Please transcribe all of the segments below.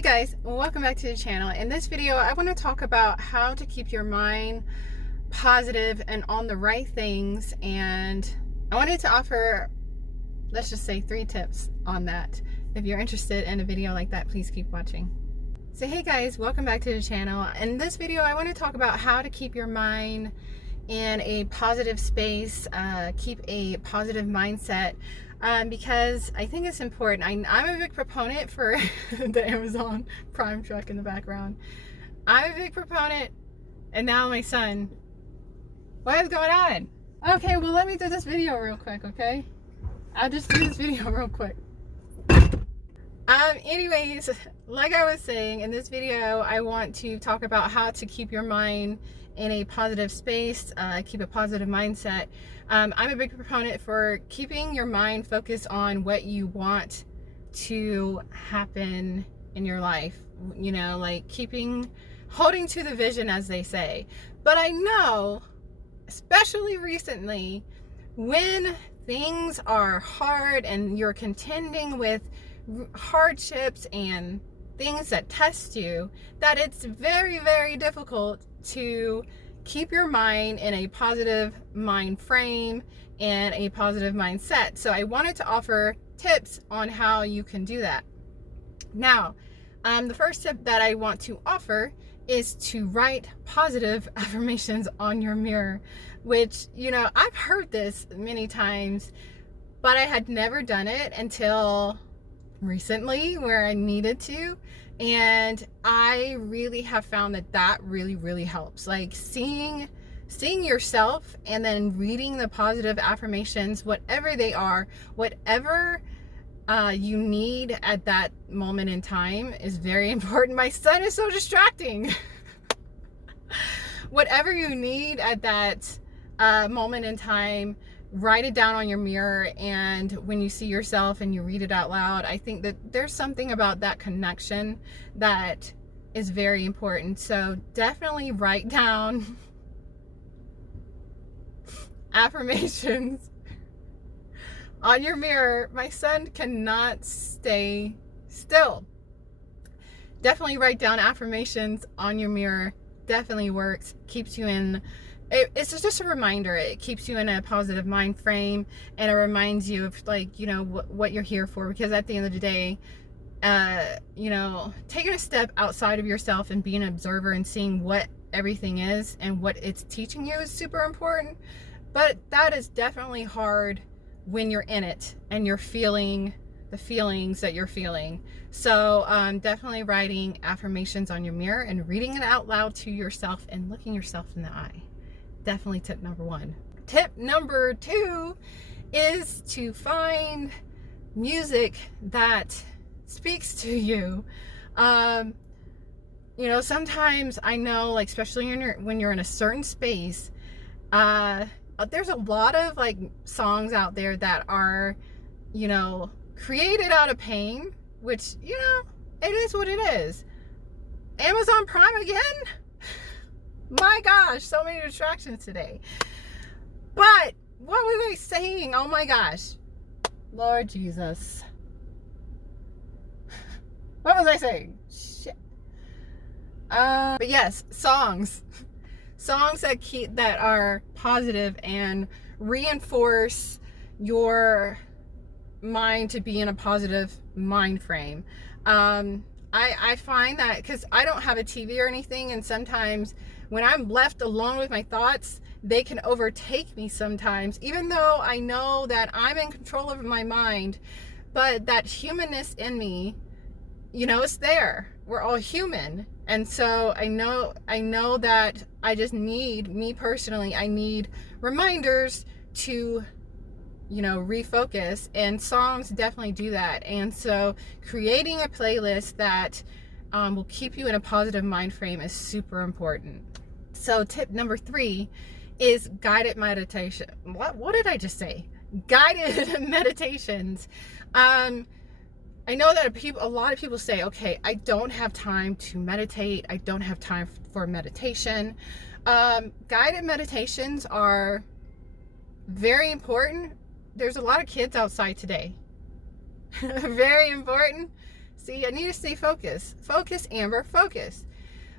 Hey guys, welcome back to the channel. In this video, I want to talk about how to keep your mind positive and on the right things. And I wanted to offer, let's just say 3 tips on that. If you're interested in a video like that, please keep watching. So hey guys, welcome back to the channel. In this video, I want to talk about how to keep your mind in a positive space, keep a positive mindset. Because I think it's important. I'm a big proponent for the Amazon Prime truck in the background. I'm a big proponent, and now my son. What is going on? Okay, well let me do this video real quick, okay? I'll just do this video real quick. Anyways, like I was saying, in this video, I want to talk about how to keep your mind in a positive space, keep a positive mindset. I'm a big proponent for keeping your mind focused on what you want to happen in your life. You know, like holding to the vision, as they say. But I know, especially recently, when things are hard and you're contending with hardships and things that test you, that it's very, very difficult to keep your mind in a positive mind frame and a positive mindset. So I wanted to offer tips on how you can do that. Now, the first tip that I want to offer is to write positive affirmations on your mirror, which, you know, I've heard this many times, but I had never done it until recently where I needed to. And I really have found that really helps. Like seeing yourself and then reading the positive affirmations, whatever they are, whatever you need at that moment in time is very important. My son is so distracting. Whatever you need at that moment in time, write it down on your mirror, and when you see yourself and you read it out loud, I think that there's something about that connection that is very important. So definitely write down affirmations on your mirror. My son cannot stay still. Definitely write down affirmations on your mirror. Definitely works, keeps you in it's just a reminder. It keeps you in a positive mind frame, and it reminds you of, like, you know, what you're here for. Because at the end of the day, you know, taking a step outside of yourself and being an observer and seeing what everything is and what it's teaching you is super important. But that is definitely hard when you're in it and you're feeling the feelings that you're feeling. So definitely writing affirmations on your mirror and reading it out loud to yourself and looking yourself in the eye. Definitely tip number 1. Tip number 2 is to find music that speaks to you. You know, sometimes I know, like, especially when you're in a certain space, there's a lot of like songs out there that are, you know, created out of pain, which, you know, it is what it is. Amazon Prime again? My gosh, so many distractions today. But what was I saying? Oh my gosh. Lord Jesus. What was I saying? Shit. But yes, songs. Songs that are positive and reinforce your mind to be in a positive mind frame. I find that because I don't have a TV or anything, and sometimes when I'm left alone with my thoughts, they can overtake me sometimes, even though I know that I'm in control of my mind. But that humanness in me, you know, it's there. We're all human. And so I know that I just need, me personally, I need reminders to, you know, refocus, and songs definitely do that. And so creating a playlist that will keep you in a positive mind frame is super important. So tip number 3 is guided meditation. What did I just say? Guided meditations. I know that a lot of people say, okay, I don't have time to meditate. I don't have time for meditation. Guided meditations are very important. There's a lot of kids outside today. Very important. See, I need to stay focused. Focus, Amber, focus.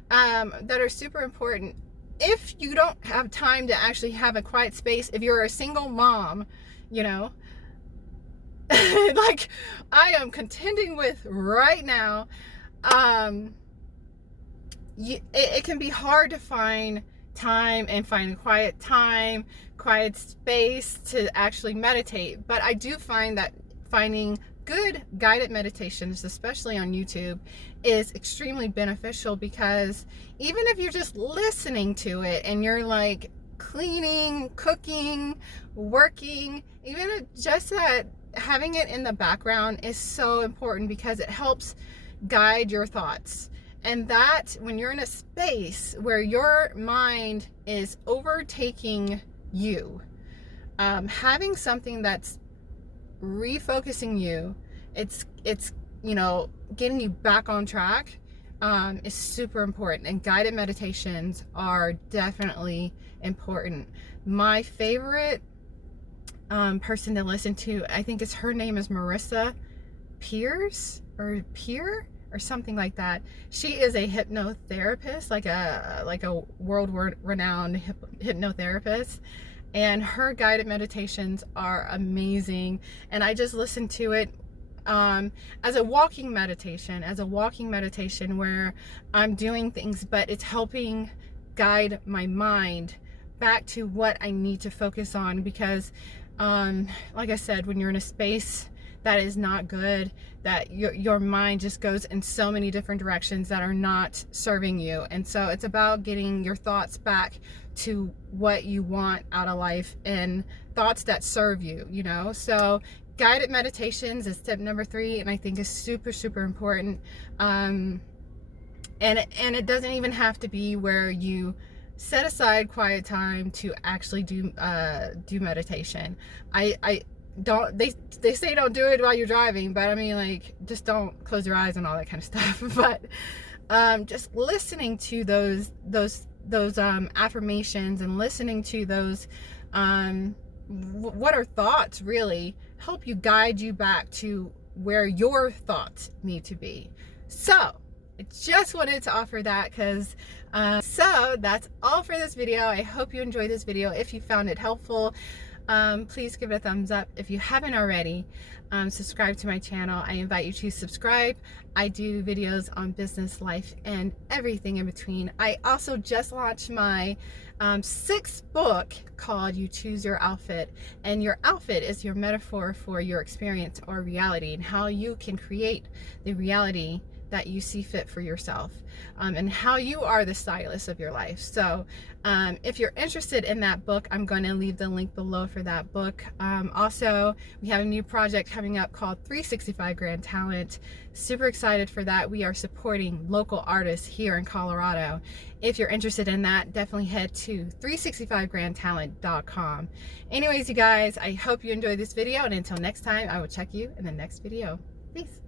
That are super important. If you don't have time to actually have a quiet space, if you're a single mom, you know, like I am contending with right now, it can be hard to find time and find a quiet time, quiet space to actually meditate. But I do find that finding good guided meditations, especially on YouTube, is extremely beneficial, because even if you're just listening to it and you're like cleaning, cooking, working, even just that having it in the background is so important, because it helps guide your thoughts. And that when you're in a space where your mind is overtaking you, having something that's refocusing you, it's you know, getting you back on track, is super important. And guided meditations are definitely important. My favorite person to listen to, I think her name is Marissa Peer or something like that. She is a hypnotherapist, like a world renowned hypnotherapist, and her guided meditations are amazing. And I just listen to it as a walking meditation where I'm doing things, but it's helping guide my mind back to what I need to focus on. Because like I said, when you're in a space that is not good, that your mind just goes in so many different directions that are not serving you. And so it's about getting your thoughts back to what you want out of life, and thoughts that serve you, you know. So guided meditations is step number 3, and I think is super, super important. And it doesn't even have to be where you set aside quiet time to actually do meditation. I don't, they say don't do it while you're driving, but I mean, like, just don't close your eyes and all that kind of stuff. But just listening to those affirmations, and listening to those what are thoughts really, help you guide you back to where your thoughts need to be. So I just wanted to offer that, because so that's all for this video. I hope you enjoyed this video. If you found it helpful, please give it a thumbs up. If you haven't already, subscribe to my channel. I invite you to subscribe. I do videos on business, life, and everything in between. I also just launched my 6th book called You Choose Your Outfit, and your outfit is your metaphor for your experience or reality, and how you can create the reality that you see fit for yourself, and how you are the stylist of your life. So if you're interested in that book, I'm going to leave the link below for that book. Also, we have a new project coming up called 365 Grand Talent. Super excited for that. We are supporting local artists here in Colorado. If you're interested in that, definitely head to 365grandtalent.com. Anyways, you guys, I hope you enjoyed this video, and until next time, I will check you in the next video. Peace.